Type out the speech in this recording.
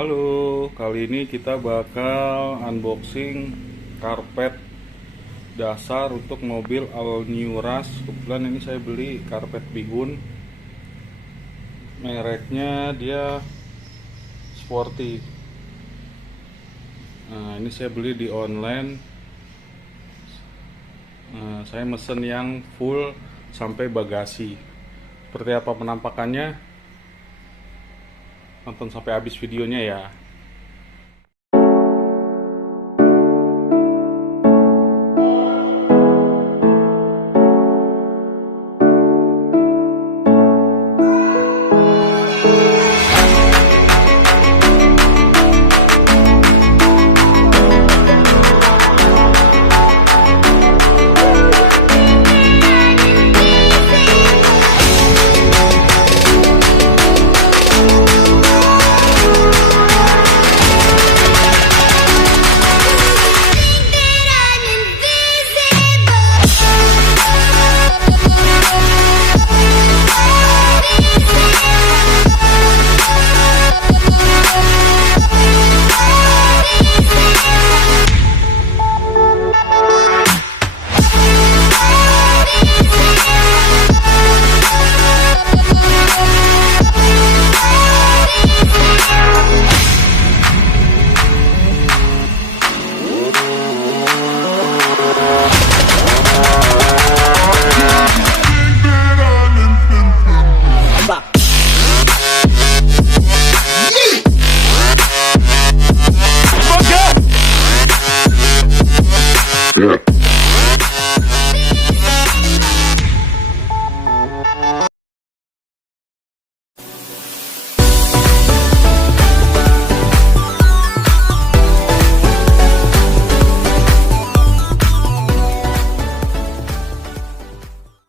Halo, kali ini kita bakal unboxing karpet dasar untuk mobil all new Rush. Kebetulan ini saya beli karpet bihun, mereknya dia sporty. Nah, ini saya beli di online. Saya mesen yang full sampai bagasi. Seperti apa penampakannya? Nonton sampai habis videonya ya. Yeah.